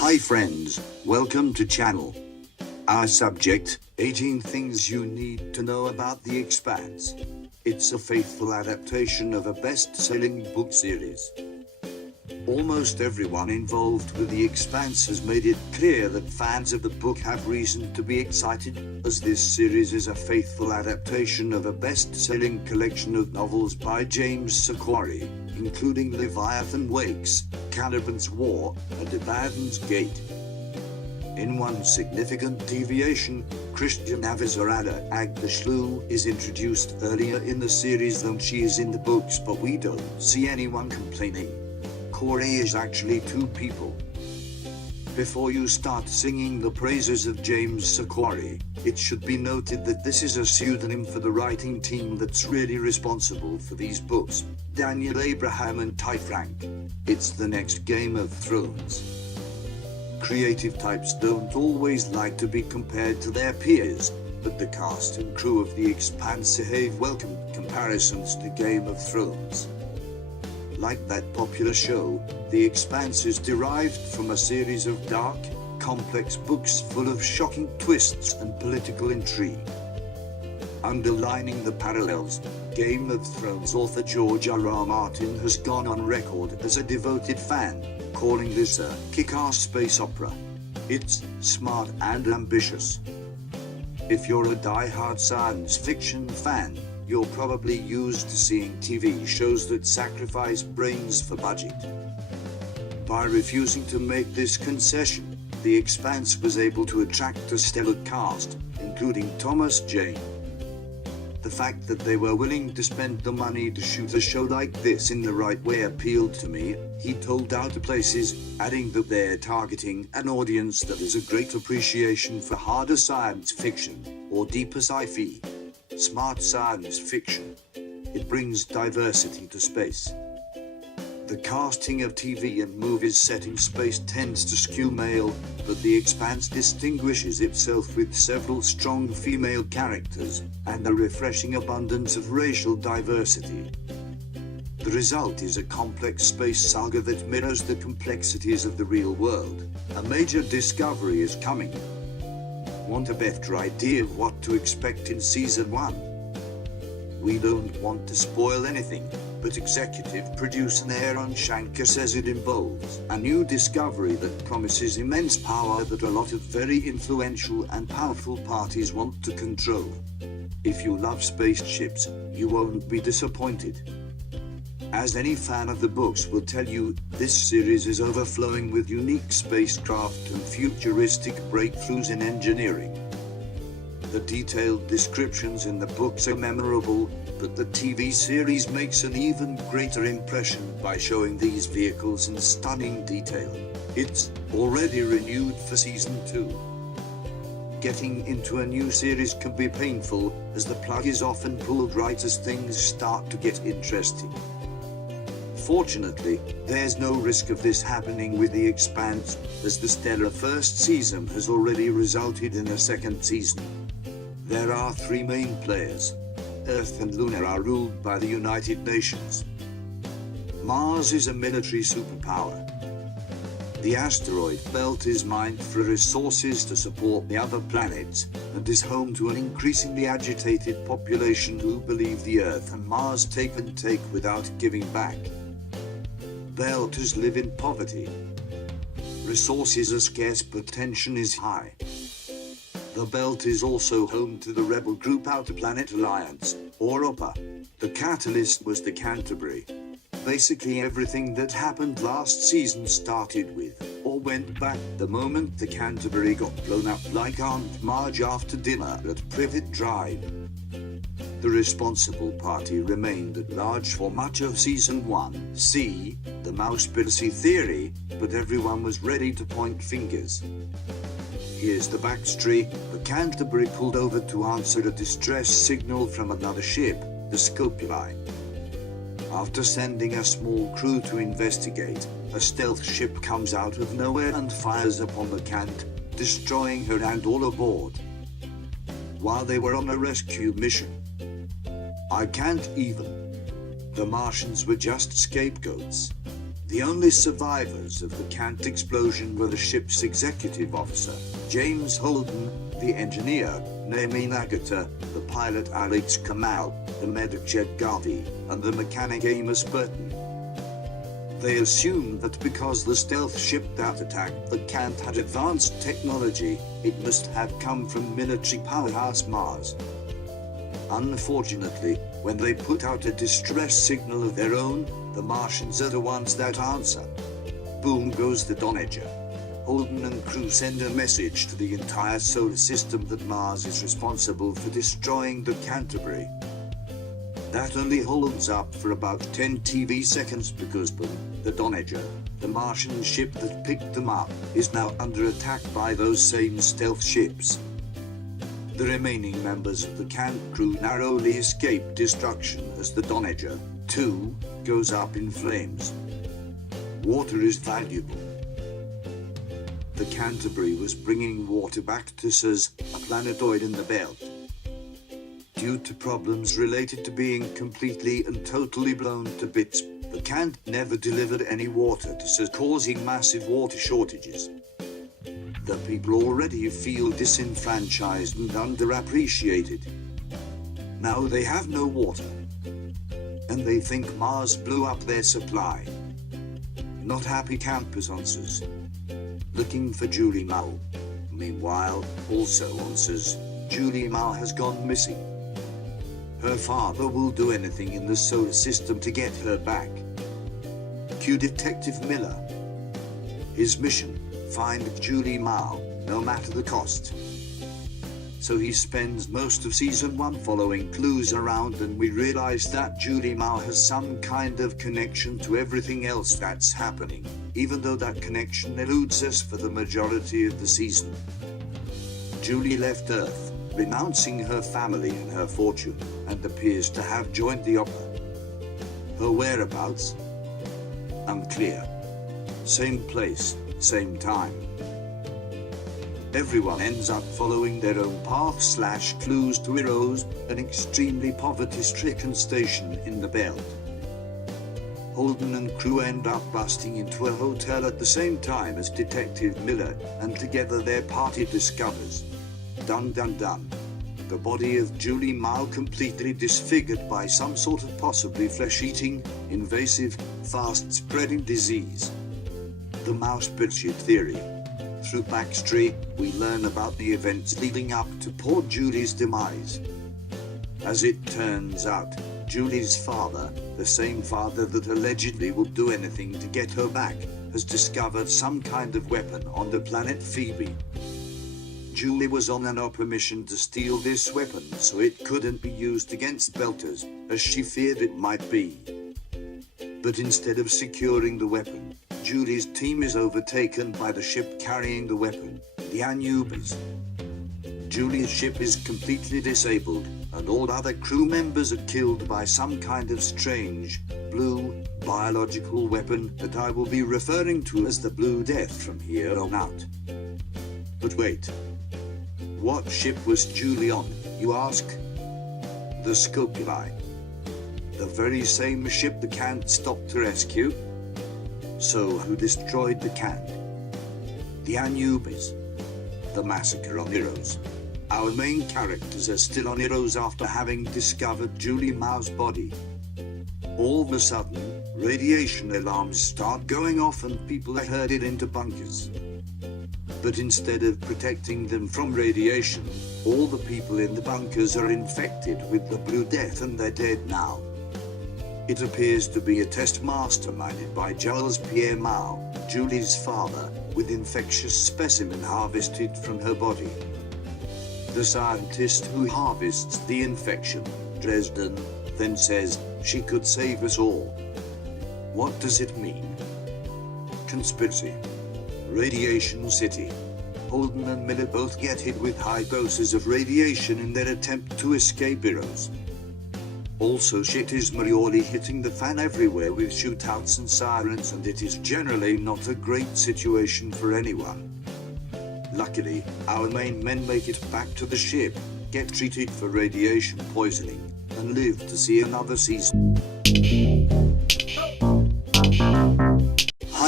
Hi friends, welcome to channel. Our subject, 18 things you need to know about The Expanse. It's a faithful adaptation of a best-selling book series. Almost everyone involved with The Expanse has made it clear that fans of the book have reason to be excited, as this series is a faithful adaptation of a best-selling collection of novels by James Sequoyah, including Leviathan Wakes, Caliban's War, and Abaddon's Gate. In one significant deviation, Christian Avisarada Agdashlu is introduced earlier in the series than she is in the books, but we don't see anyone complaining. Corey is actually two people. Before you start singing the praises of James Sequoyah, it should be noted that this is a pseudonym for the writing team that's really responsible for these books, Daniel Abraham and Ty Frank. It's the next Game of Thrones. Creative types don't always like to be compared to their peers, but the cast and crew of The Expanse have welcomed comparisons to Game of Thrones. Like that popular show, The Expanse is derived from a series of dark, complex books full of shocking twists and political intrigue. Underlining the parallels, Game of Thrones author George R.R. Martin has gone on record as a devoted fan, calling this a kick-ass space opera. It's smart and ambitious. If you're a die-hard science fiction fan, you're probably used to seeing TV shows that sacrifice brains for budget. By refusing to make this concession, The Expanse was able to attract a stellar cast, including Thomas Jane. The fact that they were willing to spend the money to shoot a show like this in the right way appealed to me, he told Outer Places, adding that they're targeting an audience that has a great appreciation for harder science fiction, or deeper sci-fi. Smart science fiction. It brings diversity to space. The casting of TV and movies set in space tends to skew male, but The Expanse distinguishes itself with several strong female characters, and a refreshing abundance of racial diversity. The result is a complex space saga that mirrors the complexities of the real world. A major discovery is coming. Want a better idea of what to expect in Season 1? We don't want to spoil anything, but executive producer Aaron Shankar says it involves a new discovery that promises immense power that a lot of very influential and powerful parties want to control. If you love spaceships, you won't be disappointed. As any fan of the books will tell you, this series is overflowing with unique spacecraft and futuristic breakthroughs in engineering. The detailed descriptions in the books are memorable, but the TV series makes an even greater impression by showing these vehicles in stunning detail. It's already renewed for Season 2. Getting into a new series can be painful, as the plug is often pulled right as things start to get interesting. Fortunately, there's no risk of this happening with The Expanse, as the stellar first season has already resulted in a second season. There are three main players. Earth and Luna are ruled by the United Nations. Mars is a military superpower. The asteroid belt is mined for resources to support the other planets, and is home to an increasingly agitated population who believe the Earth and Mars take and take without giving back. Belters live in poverty. Resources are scarce but tension is high. The belt is also home to the rebel group Outer Planet Alliance, or OPA. The catalyst was the Canterbury. Basically everything that happened last season started with, or went back, the moment the Canterbury got blown up like Aunt Marge after dinner at Privet Drive. The responsible party remained at large for much of Season 1, see the Mousepidacy theory, but everyone was ready to point fingers. Here's the backstory. The Canterbury pulled over to answer a distress signal from another ship, the Scopuli. After sending a small crew to investigate, a stealth ship comes out of nowhere and fires upon the Cant, destroying her and all aboard. While they were on a rescue mission. I can't even. The Martians were just scapegoats. The only survivors of the Kant explosion were the ship's executive officer, James Holden, the engineer, Naomi Nagata, the pilot Alex Kamal, the medic Jed Garvey, and the mechanic Amos Burton. They assumed that because the stealth ship that attacked the Kant had advanced technology, it must have come from military powerhouse Mars. Unfortunately, when they put out a distress signal of their own, the Martians are the ones that answer. Boom goes the Donager. Holden and crew send a message to the entire solar system that Mars is responsible for destroying the Canterbury. That only holds up for about 10 TV seconds because boom, the Donager, the Martian ship that picked them up, is now under attack by those same stealth ships. The remaining members of the Kant crew narrowly escape destruction as the Donager, too, goes up in flames. Water is valuable. The Canterbury was bringing water back to Suez, a planetoid in the belt. Due to problems related to being completely and totally blown to bits, the Kant never delivered any water to Suez, causing massive water shortages. The people already feel disenfranchised and underappreciated. Now they have no water, and they think Mars blew up their supply. Not happy campers on Suez, looking for Julie Mao. Meanwhile, also on Suez, Julie Mao has gone missing. Her father will do anything in the solar system to get her back. Cue Detective Miller. His mission: find Julie Mao, no matter the cost. So he spends most of season 1 following clues around, and we realize that Julie Mao has some kind of connection to everything else that's happening, even though that connection eludes us for the majority of the season. Julie left Earth, renouncing her family and her fortune, and appears to have joined the opera. Her whereabouts? Unclear. Same place, same time. Everyone ends up following their own path/clues to Eros, an extremely poverty-stricken station in the belt. Holden and crew end up busting into a hotel at the same time as Detective Miller, and together their party discovers, dun dun dun, the body of Julie Mao completely disfigured by some sort of possibly flesh-eating, invasive, fast-spreading disease. The mouse bullshit theory. Through backstory, we learn about the events leading up to poor Julie's demise. As it turns out, Julie's father, the same father that allegedly will do anything to get her back, has discovered some kind of weapon on the planet Phoebe. Julie was on an opera mission to steal this weapon so it couldn't be used against Belters, as she feared it might be. But instead of securing the weapon, Julie's team is overtaken by the ship carrying the weapon, the Anubis. Julie's ship is completely disabled, and all other crew members are killed by some kind of strange, blue, biological weapon that I will be referring to as the Blue Death from here on out. But wait. What ship was Julie on, you ask? The Scopuli. The very same ship the Kant stopped to rescue? So who destroyed the Kant? The Anubis. The massacre on Eros. Our main characters are still on Eros after having discovered Julie Mao's body. All of a sudden, radiation alarms start going off and people are herded into bunkers. But instead of protecting them from radiation, all the people in the bunkers are infected with the Blue Death and they're dead now. It appears to be a test masterminded by Jules Pierre Mao, Julie's father, with infectious specimen harvested from her body. The scientist who harvests the infection, Dresden, then says she could save us all. What does it mean? Conspiracy. Radiation City. Holden and Miller both get hit with high doses of radiation in their attempt to escape Eros. Also shit is morally hitting the fan everywhere with shootouts and sirens, and it is generally not a great situation for anyone. Luckily, our main men make it back to the ship, get treated for radiation poisoning, and live to see another season.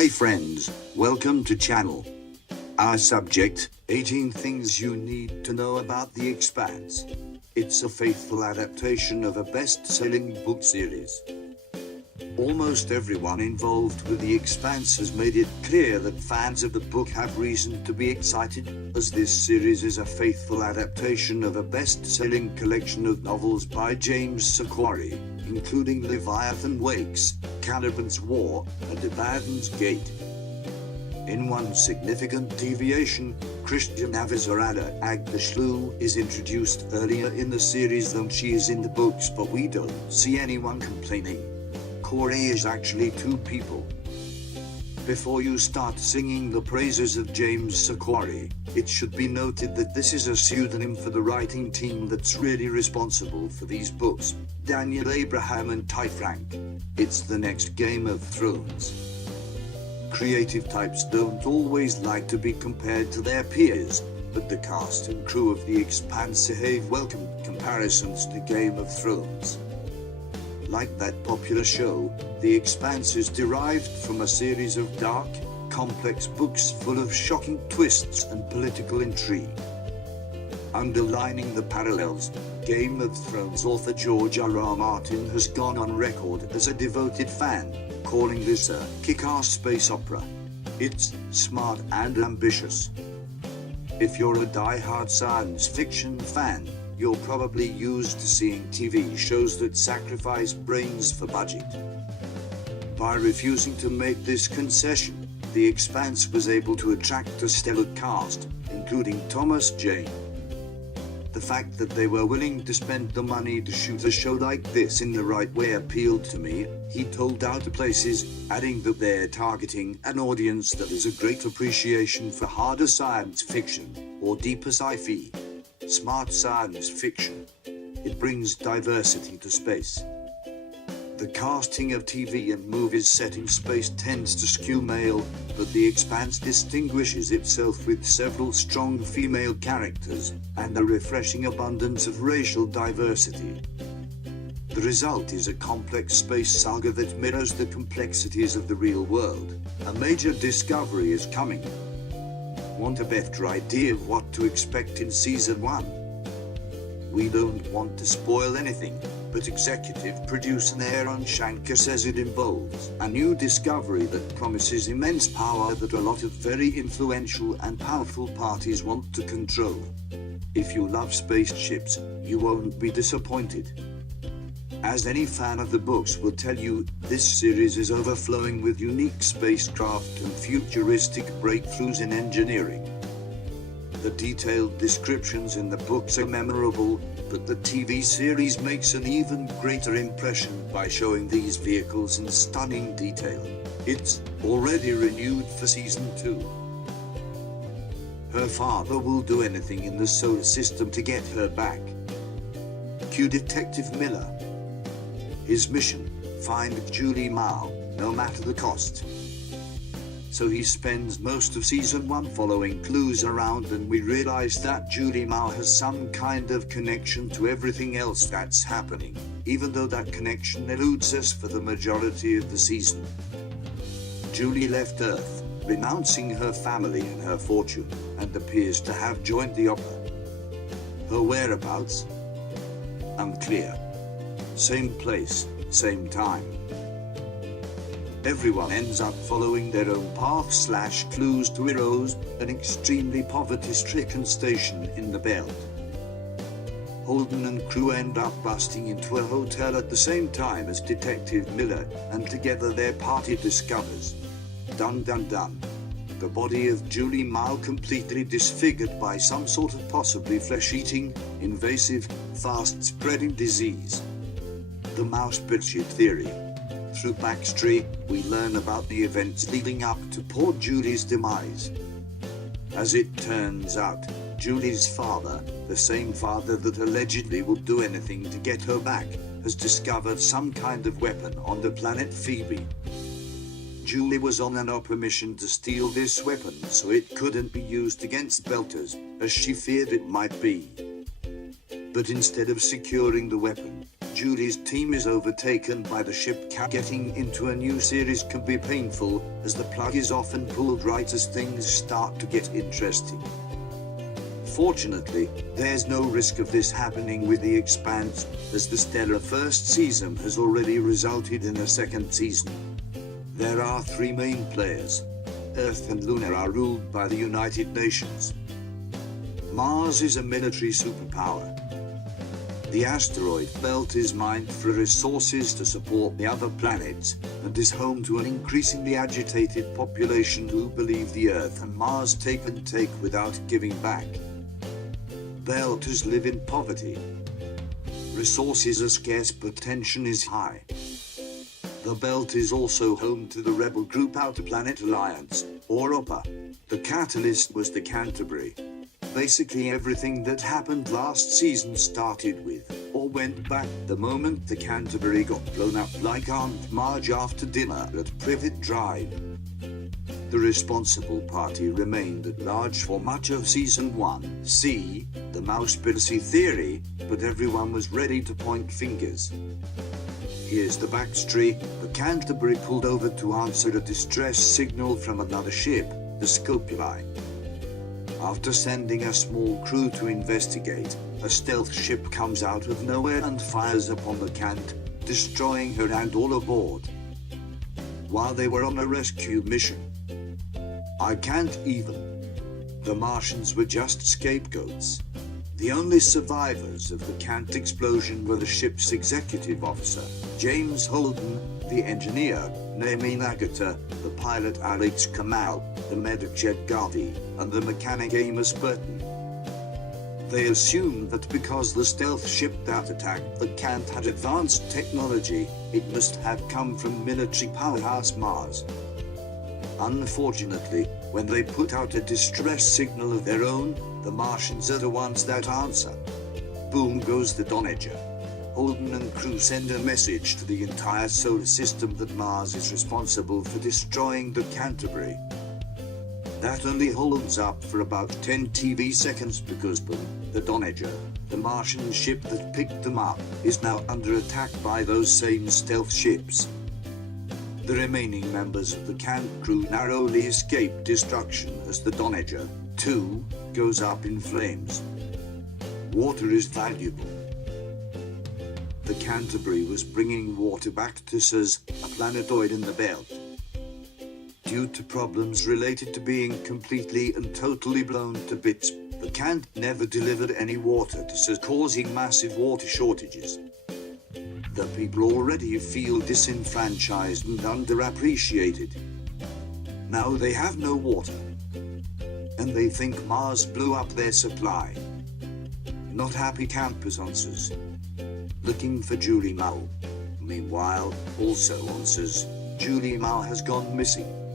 Hi friends, welcome to channel. Our subject, 18 things you need to know about The Expanse. It's a faithful adaptation of a best-selling book series. Almost everyone involved with The Expanse has made it clear that fans of the book have reason to be excited, as this series is a faithful adaptation of a best-selling collection of novels by James Sequoyah, including Leviathan Wakes, Caliban's War, and Abaddon's Gate. In one significant deviation, Christian Avizarada Agdashlu is introduced earlier in the series than she is in the books, but we don't see anyone complaining. Corey is actually two people. Before you start singing the praises of James Sequoyah, it should be noted that this is a pseudonym for the writing team that's really responsible for these books, Daniel Abraham and Ty Frank. It's the next Game of Thrones. Creative types don't always like to be compared to their peers, but the cast and crew of The Expanse have welcomed comparisons to Game of Thrones. Like that popular show, The Expanse is derived from a series of dark, complex books full of shocking twists and political intrigue. Underlining the parallels, Game of Thrones author George R.R. Martin has gone on record as a devoted fan, calling this a kick-ass space opera. It's smart and ambitious. If you're a die-hard science fiction fan, you're probably used to seeing TV shows that sacrifice brains for budget. By refusing to make this concession, The Expanse was able to attract a stellar cast, including Thomas Jane. The fact that they were willing to spend the money to shoot a show like this in the right way appealed to me, he told Outer Places, adding that they're targeting an audience that has a great appreciation for harder science fiction, or deeper sci-fi. Smart science fiction. It brings diversity to space. The casting of TV and movies set in space tends to skew male, but The Expanse distinguishes itself with several strong female characters, and a refreshing abundance of racial diversity. The result is a complex space saga that mirrors the complexities of the real world. A major discovery is coming. Want a better idea of what to expect in Season 1? We don't want to spoil anything, but executive producer Aaron Shankar says it involves a new discovery that promises immense power that a lot of very influential and powerful parties want to control. If you love spaceships, you won't be disappointed. As any fan of the books will tell you, this series is overflowing with unique spacecraft and futuristic breakthroughs in engineering. The detailed descriptions in the books are memorable, but the TV series makes an even greater impression by showing these vehicles in stunning detail. It's already renewed for Season 2. Her father will do anything in the solar system to get her back. Cue Detective Miller. His mission, find Julie Mao, no matter the cost. So he spends most of Season 1 following clues around, and we realize that Julie Mao has some kind of connection to everything else that's happening, even though that connection eludes us for the majority of the season. Julie left Earth, renouncing her family and her fortune, and appears to have joined the opera. Her whereabouts? Unclear. Same place, same time. Everyone ends up following their own path/clues to Heroes, an extremely poverty-stricken station in the belt. Holden and crew end up busting into a hotel at the same time as Detective Miller, and together their party discovers, dun dun dun, the body of Julie Mao completely disfigured by some sort of possibly flesh-eating, invasive, fast-spreading disease. The mouse bullshit theory. Through backstory, we learn about the events leading up to poor Julie's demise. As it turns out, Julie's father, the same father that allegedly will do anything to get her back, has discovered some kind of weapon on the planet Phoebe. Julie was on an opera mission to steal this weapon so it couldn't be used against Belters, as she feared it might be. But instead of securing the weapon, Julie's team is overtaken by the ship. Getting into a new series can be painful, as the plug is often pulled right as things start to get interesting. Fortunately, there's no risk of this happening with The Expanse, as the stellar first season has already resulted in a second season. There are 3 main players. Earth and Luna are ruled by the United Nations. Mars is a military superpower. The asteroid belt is mined for resources to support the other planets, and is home to an increasingly agitated population who believe the Earth and Mars take and take without giving back. Belters live in poverty. Resources are scarce but tension is high. The belt is also home to the rebel group Outer Planet Alliance, or OPA. The catalyst was the Canterbury. Basically everything that happened last season started with, or went back, the moment the Canterbury got blown up like Aunt Marge after dinner at Privet Drive. The responsible party remained at large for much of Season 1, see the Mousepidacy theory, but everyone was ready to point fingers. Here's the backstory. The Canterbury pulled over to answer a distress signal from another ship, the Scopuli. After sending a small crew to investigate, a stealth ship comes out of nowhere and fires upon the Cant, destroying her and all aboard. While they were on a rescue mission. I can't even. The Martians were just scapegoats. The only survivors of the Cant explosion were the ship's executive officer, James Holden, the engineer, Naomi Nagata, the pilot Alex Kamal, the medic Jed Garvey, and the mechanic Amos Burton. They assumed that because the stealth ship that attacked the Cant had advanced technology, it must have come from military powerhouse Mars. Unfortunately, when they put out a distress signal of their own, the Martians are the ones that answer. Boom goes the Donager. Holden and crew send a message to the entire solar system that Mars is responsible for destroying the Canterbury. That only holds up for about 10 TV seconds because boom, the Donager, the Martian ship that picked them up, is now under attack by those same stealth ships. The remaining members of the Cant crew narrowly escape destruction as the Donager, too, goes up in flames. Water is valuable. The Canterbury was bringing water back to Sus, a planetoid in the belt. Due to problems related to being completely and totally blown to bits, the Cant never delivered any water to Sus, causing massive water shortages. The people already feel disenfranchised and underappreciated. Now they have no water. And they think Mars blew up their supply. Not happy campers on Sus. Looking for Julie Mao. Meanwhile, also on Sus, Julie Mao has gone missing.